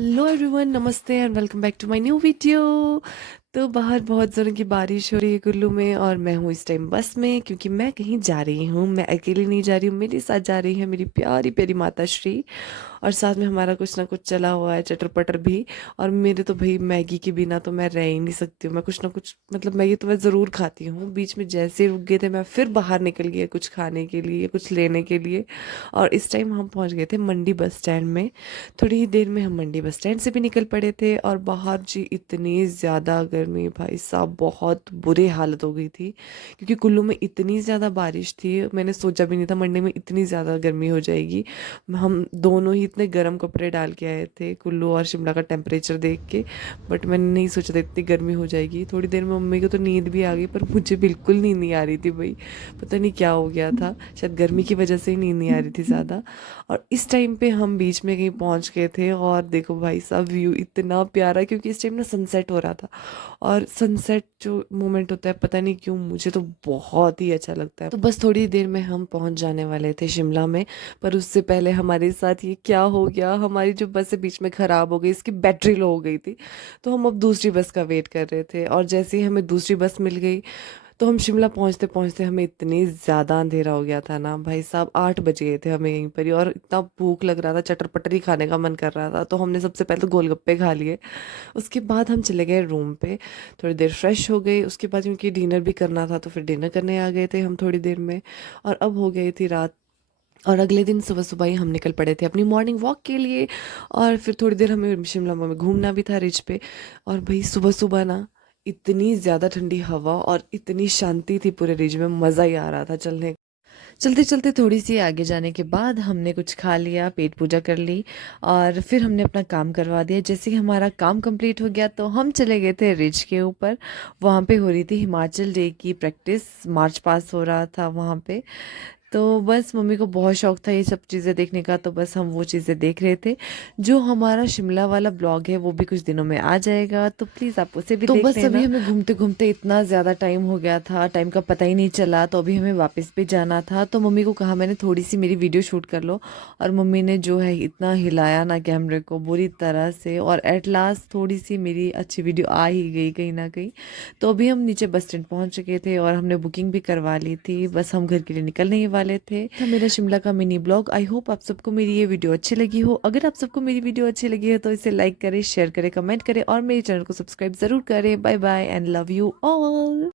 Hello everyone, नमस्ते and welcome back to my new video. तो बाहर बहुत ज़ोरों की बारिश हो रही है कुल्लू में, और मैं हूँ इस टाइम बस में क्योंकि मैं कहीं जा रही हूँ। मैं अकेली नहीं जा रही हूँ, मेरे साथ जा रही है मेरी प्यारी प्यारी माता श्री। और साथ में हमारा कुछ ना कुछ चला हुआ है चटर पटर भी। और मेरे तो भाई मैगी के बिना तो मैं रह ही नहीं सकती हूँ। मैं कुछ ना कुछ मतलब मैगी तो मैं ज़रूर खाती हूँ। बीच में जैसे रुक गए थे मैं फिर बाहर निकल गई कुछ खाने के लिए, कुछ लेने के लिए। और इस टाइम हम पहुँच गए थे मंडी बस स्टैंड में। थोड़ी ही देर में हम मंडी बस स्टैंड से भी निकल पड़े थे। और बाहर जी इतनी ज़्यादा गर्मी, भाई साहब बहुत बुरी हालत हो गई थी। क्योंकि कुल्लू में इतनी ज़्यादा बारिश थी, मैंने सोचा भी नहीं था मंडी में इतनी ज़्यादा गर्मी हो जाएगी। हम दोनों ही इतने गर्म कपड़े डाल के आए थे कुल्लू और शिमला का टेम्परेचर देख के। बट मैंने नहीं सोचा था इतनी गर्मी हो जाएगी। थोड़ी देर में मम्मी को तो नींद भी आ गई, पर मुझे बिल्कुल नींद नहीं आ रही थी भाई। पता नहीं क्या हो गया था, शायद गर्मी की वजह से ही नींद नहीं आ रही थी ज़्यादा। और इस टाइम पे हम बीच में कहीं पहुंच गए थे, और देखो भाई साहब व्यू इतना प्यारा, क्योंकि इस टाइम ना सनसेट हो रहा था। और सनसेट जो मोमेंट होता है, पता नहीं क्यों मुझे तो बहुत ही अच्छा लगता है। तो बस थोड़ी देर में हम पहुंच जाने वाले थे शिमला में। पर उससे पहले हमारे साथ ये क्या हो गया, हमारी जो बस है बीच में ख़राब हो गई, इसकी बैटरी लो हो गई थी। तो हम अब दूसरी बस का वेट कर रहे थे, और जैसे ही हमें दूसरी बस मिल गई तो हम शिमला पहुंचते पहुंचते हमें इतनी ज़्यादा अंधेरा हो गया था ना भाई साहब, 8 बज गए थे हमें यहीं पर ही। और इतना भूख लग रहा था, चटर पटर ही खाने का मन कर रहा था। तो हमने सबसे पहले तो गोलगप्पे खा लिए। उसके बाद हम चले गए रूम पे, थोड़ी देर फ्रेश हो गए। उसके बाद क्योंकि डिनर भी करना था तो फिर डिनर करने आ गए थे हम थोड़ी देर में। और अब हो गई थी रात। और अगले दिन सुबह सुबह ही हम निकल पड़े थे अपनी मॉर्निंग वॉक के लिए। और फिर थोड़ी देर हमें शिमला में घूमना भी था रिज पे। और भाई सुबह सुबह ना इतनी ज़्यादा ठंडी हवा और इतनी शांति थी पूरे रिज में, मज़ा ही आ रहा था चलने। चलते चलते थोड़ी सी आगे जाने के बाद हमने कुछ खा लिया, पेट पूजा कर ली। और फिर हमने अपना काम करवा दिया। जैसे ही हमारा काम कंप्लीट हो गया तो हम चले गए थे रिज के ऊपर। वहाँ पे हो रही थी हिमाचल डे की प्रैक्टिस, मार्च पास हो रहा था वहाँ पे। तो बस मम्मी को बहुत शौक था ये सब चीज़ें देखने का, तो बस हम वो चीज़ें देख रहे थे। जो हमारा शिमला वाला ब्लॉग है वो भी कुछ दिनों में आ जाएगा, तो प्लीज़ आप उसे भी तो देख बस अभी हमें घूमते घूमते इतना ज़्यादा टाइम हो गया था, टाइम का पता ही नहीं चला। तो अभी हमें वापस भी जाना था, तो मम्मी को कहा मैंने थोड़ी सी मेरी वीडियो शूट कर लो। और मम्मी ने जो है इतना हिलाया ना कैमरे को बुरी तरह से, और एट लास्ट थोड़ी सी मेरी अच्छी वीडियो आ ही गई कहीं ना कहीं। तो अभी हम नीचे बस स्टैंड पहुंच चुके थे और हमने बुकिंग भी करवा ली थी, बस हम घर के लिए निकलने ही वाले थे। था मेरा शिमला का मिनी ब्लॉग। आई होप आप सबको मेरी ये वीडियो अच्छी लगी हो। अगर आप सबको मेरी वीडियो अच्छी लगी है तो इसे लाइक करें, शेयर करें, कमेंट करें, और मेरे चैनल को सब्सक्राइब ज़रूर करें। Bye bye and love you all.